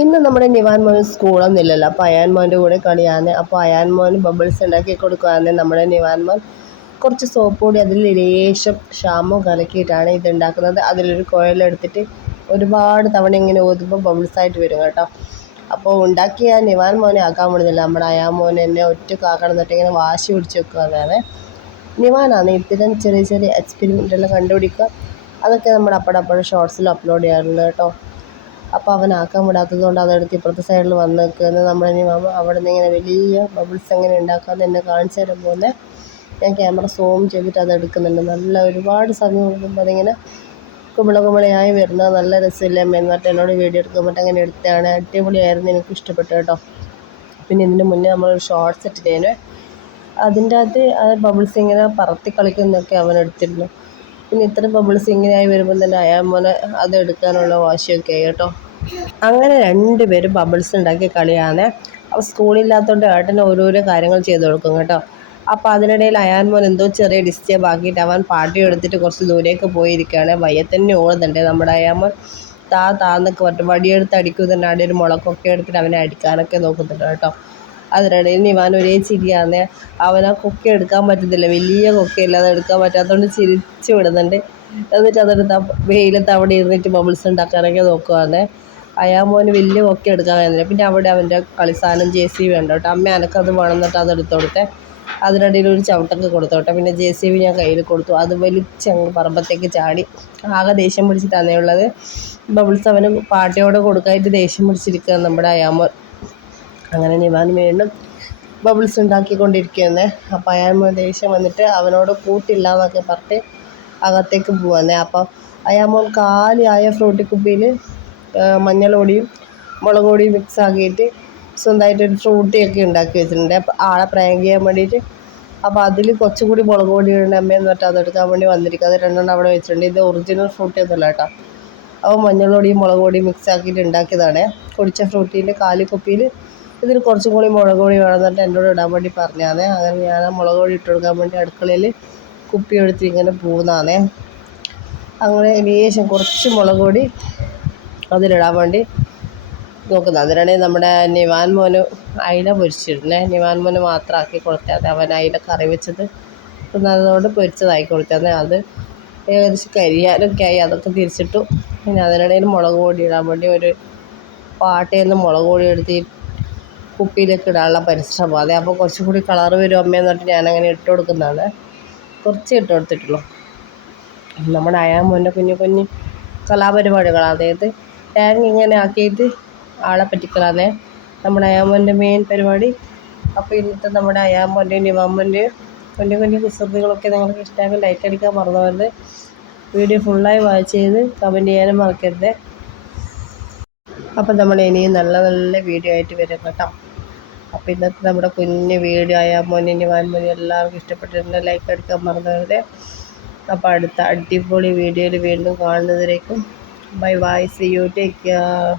ഇന്ന് നമ്മുടെ നിവാൻ മോന് സ്കൂളൊന്നുമില്ലല്ലോ, അപ്പോൾ അയാൻ മോൻ്റെ കൂടെ കളിയാണ്. അപ്പോൾ അയാൻ മോന് ബബിൾസ് ഉണ്ടാക്കി കൊടുക്കുകയാണ്. നമ്മുടെ നിവാൻ മോൻ കുറച്ച് സോപ്പ് പൊടി അതിൽ ലേശം ഷാമ്പു കലക്കിയിട്ടാണ് ഇത് ഉണ്ടാക്കുന്നത്. അതിലൊരു കുഴലെടുത്തിട്ട് ഒരുപാട് തവണ ഇങ്ങനെ ഊതുമ്പോൾ ബബിൾസായിട്ട് വരും കേട്ടോ. അപ്പോൾ ഉണ്ടാക്കിയ നിവാൻ മോനെ ആക്കാൻ വിടുന്നില്ല, നമ്മുടെ അയാൻ മോനെ എന്നെ ഒറ്റക്കാക്കണം എന്നിട്ട് ഇങ്ങനെ വാശി പിടിച്ച് വെക്കുകയാണ്. നിവാനാണ് ഇത്തരം ചെറിയ ചെറിയ എക്സ്പെരിമെൻ്റെല്ലാം കണ്ടുപിടിക്കുക. അതൊക്കെ നമ്മൾ അപ്പോഴപ്പോഴും ഷോർട്സിൽ അപ്ലോഡ് ചെയ്യാറുണ്ട് കേട്ടോ. അപ്പോൾ അവനാക്കാൻ വിടാത്തത് കൊണ്ട് അതെടുത്ത് ഇപ്പുറത്തെ സൈഡിൽ വന്ന് നിൽക്കുന്നത്. നമ്മുടെ നിവാമ അവിടെ നിന്ന് ഇങ്ങനെ വലിയ ബബിൾസ് എങ്ങനെ ഉണ്ടാക്കാമെന്ന് എന്നെ കാണിച്ചു തരാൻ പോലെ ഞാൻ ക്യാമറ സൂം ചെയ്തിട്ട് അത് എടുക്കുന്നുണ്ട്. നല്ല ഒരുപാട് സമയം കൊടുക്കുമ്പോൾ അതിങ്ങനെ കുമിളയായി വരുന്നത് നല്ല രസമില്ലേ എന്നിട്ട് എന്നോട് വീഡിയോ എടുക്കാൻ പറ്റും. അങ്ങനെ എടുത്തതാണ്, അടിപൊളിയായിരുന്നു, എനിക്ക് ഇഷ്ടപ്പെട്ടു കേട്ടോ. പിന്നെ ഇതിന് മുന്നേ നമ്മളൊരു ഷോർട്സ് ഇട്ടിട്ടേന്, അതിൻ്റെ അകത്ത് ബബിൾസ് ഇങ്ങനെ പറത്തി കളിക്കുന്നതൊക്കെ അവൻ എടുത്തിരുന്നു. പിന്നെ ഇത്ര ബബിൾസ് ഇങ്ങനെയായി വരുമ്പോൾ തന്നെ അയാൾ മോനെ അത് എടുക്കാനുള്ള വാശിയൊക്കെ ആയി കേട്ടോ. അങ്ങനെ രണ്ടുപേരും ബബിൾസ് ഉണ്ടാക്കിയ കളിയാണ്. അപ്പോൾ സ്കൂളില്ലാത്തതുകൊണ്ട് ഏട്ടന് ഓരോരോ കാര്യങ്ങൾ ചെയ്ത് കൊടുക്കും കേട്ടോ. അപ്പോൾ അതിനിടയിൽ അയാൻ മോൻ എന്തോ ചെറിയ ഡിസ്റ്റർബ് ആക്കിയിട്ട് അവൻ പാട്ടി എടുത്തിട്ട് കുറച്ച് ദൂരേക്ക് പോയിരിക്കുകയാണ്. വയ്യത്തന്നെ ഓടുന്നുണ്ട് നമ്മുടെ അയാൻ മോൻ. താന്നൊക്കെ പറഞ്ഞിട്ട് വടിയെടുത്ത് അടിക്കുന്നുണ്ട്. അവിടെ ഒരു മുളകൊക്കെ എടുത്തിട്ട് അവനെ അടിക്കാനൊക്കെ നോക്കുന്നുണ്ട് കേട്ടോ. അതിനിടയിൽ ഇവാൻ ഒരേ ചിരിയാണ്. അവനാ കൊക്ക എടുക്കാൻ പറ്റുന്നില്ല, വലിയ കൊക്കയില്ല, അത് എടുക്കാൻ പറ്റാത്തതുകൊണ്ട് ചിരിച്ച് വിടുന്നുണ്ട്. എന്നിട്ട് അതെടുത്ത് വെയിലത്ത് അവിടെ ഇരുന്നിട്ട് ബബിൾസ് ഉണ്ടാക്കാനൊക്കെ നോക്കുവാണ്. അയാൾ മോന് വലിയ കൊക്ക എടുക്കാൻ കഴിയുന്നില്ല. പിന്നെ അവിടെ അവൻ്റെ കളിസാധനം JCB ഉണ്ട് കേട്ടോ. അമ്മ എനക്കത് വേണം എന്നിട്ട് അതെടുത്ത് കൊടുത്തേ. അതിനിടയിൽ ഒരു ചവിട്ടൊക്കെ കൊടുത്തോട്ടെ. പിന്നെ JCB ഞാൻ കയ്യിൽ കൊടുത്തു. അത് വലിച്ചങ്ങ് പറമ്പത്തേക്ക് ചാടി. ആകെ ദേഷ്യം പിടിച്ചിട്ടാണ് ഉള്ളത്. ബബിൾസ് അവന് പാട്ടിയോടെ കൊടുക്കാനായിട്ട് ദേഷ്യം പിടിച്ചിരിക്കുക നമ്മുടെ അയാൾ മോൻ. അങ്ങനെ നിവാൻ വീണ്ടും ബബിൾസ് ഉണ്ടാക്കിക്കൊണ്ടിരിക്കുകയാണ്. അപ്പോൾ അയാൾ മോൻ ദേഷ്യം വന്നിട്ട് അവനോട് കൂട്ടില്ല എന്നൊക്കെ പറഞ്ഞിട്ട് അകത്തേക്ക് പോവാന്നേ. അപ്പം അയാൾ മോൻ കാലിയായ ഫ്രൂട്ടി കുപ്പിയിൽ മഞ്ഞൾ പൊടിയും മുളക് പൊടിയും മിക്സ് ആക്കിയിട്ട് സ്വന്തമായിട്ടൊരു ഫ്രൂട്ടിയൊക്കെ ഉണ്ടാക്കി വെച്ചിട്ടുണ്ട്. അപ്പോൾ ആളെ പ്രാങ്ക് ചെയ്യാൻ വേണ്ടിയിട്ട്. അപ്പോൾ അതിൽ കുറച്ചും കൂടി മുളക് പൊടി ഇടേണ്ട അമ്മയെന്ന് പറഞ്ഞിട്ട് അതെടുക്കാൻ വേണ്ടി വന്നിരിക്കുക. അത് രണ്ടെണ്ണം അവിടെ വെച്ചിട്ടുണ്ട്. ഇത് ഒറിജിനൽ ഫ്രൂട്ടി ഒന്നുമല്ല കേട്ടോ. അപ്പോൾ മഞ്ഞൾ പൊടിയും മുളക് പൊടിയും മിക്സ് ആക്കിയിട്ട് ഉണ്ടാക്കിയതാണ്. പൊടിച്ച ഫ്രൂട്ടീൻ്റെ കാലി കുപ്പിയിൽ ഇതിൽ കുറച്ചും കൂടി മുളക് പൊടി വേണമെന്നിട്ട് എന്നോട് ഇടാൻ വേണ്ടി പറഞ്ഞാണ്. അങ്ങനെ ഞാൻ ആ മുളക് പൊടി ഇട്ട് കൊടുക്കാൻ വേണ്ടി അടുക്കളയിൽ കുപ്പി എടുത്ത് ഇങ്ങനെ പോകുന്നതാണ്. അങ്ങനെ ലേശം കുറച്ച് മുളക് പൊടി അതിലിടാൻ വേണ്ടി നോക്കുന്നത്. അതിനിടയിൽ നമ്മുടെ നിവാൻ മോന് അയില പൊരിച്ചിരുന്നേ. നിവാൻ മോന് മാത്രം ആക്കി കൊടുത്തത്. അവൻ അയില കറി വെച്ചത് നല്ലതുകൊണ്ട് പൊരിച്ചതാക്കി കൊടുത്തത്. അത് ഏകദേശം കരിയാനൊക്കെ ആയി, അതൊക്കെ തിരിച്ചിട്ടു. പിന്നെ അതിനിടയിൽ മുളക് പൊടി ഇടാൻ വേണ്ടി ഒരു പാട്ടയിൽ നിന്ന് മുളക് പൊടി എടുത്ത് കുപ്പിയിലേക്ക് ഇടാനുള്ള പരിശ്രമം. അതെ, അപ്പോൾ കുറച്ചും കൂടി കളറ് വരും അമ്മയെന്ന് പറഞ്ഞിട്ട് ഞാനങ്ങനെ ഇട്ട് കൊടുക്കുന്നതാണ്. കുറച്ച് ഇട്ട് കൊടുത്തിട്ടുള്ളൂ. നമ്മുടെ അയാൻ മോൻ്റെ കുഞ്ഞു കലാപരിപാടികൾ, അതായത് ടാങ്ക് ഇങ്ങനെ ആക്കിയിട്ട് ആളെ പറ്റിക്കലാന്നേ നമ്മുടെ അയാൻ മോൻ്റെ മെയിൻ പരിപാടി. അപ്പോൾ ഇന്നത്തെ നമ്മുടെ അയാൻ മോൻ്റെയും നിവാൻ മോൻ്റെയും കുഞ്ഞു കുസൃതികളൊക്കെ നിങ്ങൾക്ക് ഇഷ്ടമെങ്കിൽ ലൈക്ക് അടിക്കാൻ മറന്നുപോകരുത്. വീഡിയോ ഫുള്ളായി വാച്ച് ചെയ്ത് കമൻറ്റ് ചെയ്യാനും മറക്കരുത്. അപ്പം നമ്മൾ ഇനിയും നല്ല നല്ല വീഡിയോ ആയിട്ട് വരും കേട്ടോ. അപ്പോൾ ഇന്നത്തെ നമ്മുടെ കുഞ്ഞ് വീഡിയോ അയാൻ മോനും നിവാൻ മോനും എല്ലാവർക്കും ഇഷ്ടപ്പെട്ടിട്ടുണ്ട്. ലൈക്ക് അടിക്കാൻ മറന്നുപോകരുത്. അപ്പോൾ അടുത്ത അടിപൊളി വീഡിയോയിൽ വീണ്ടും കാണുന്നതിലേക്കും bye bye, see you, take care.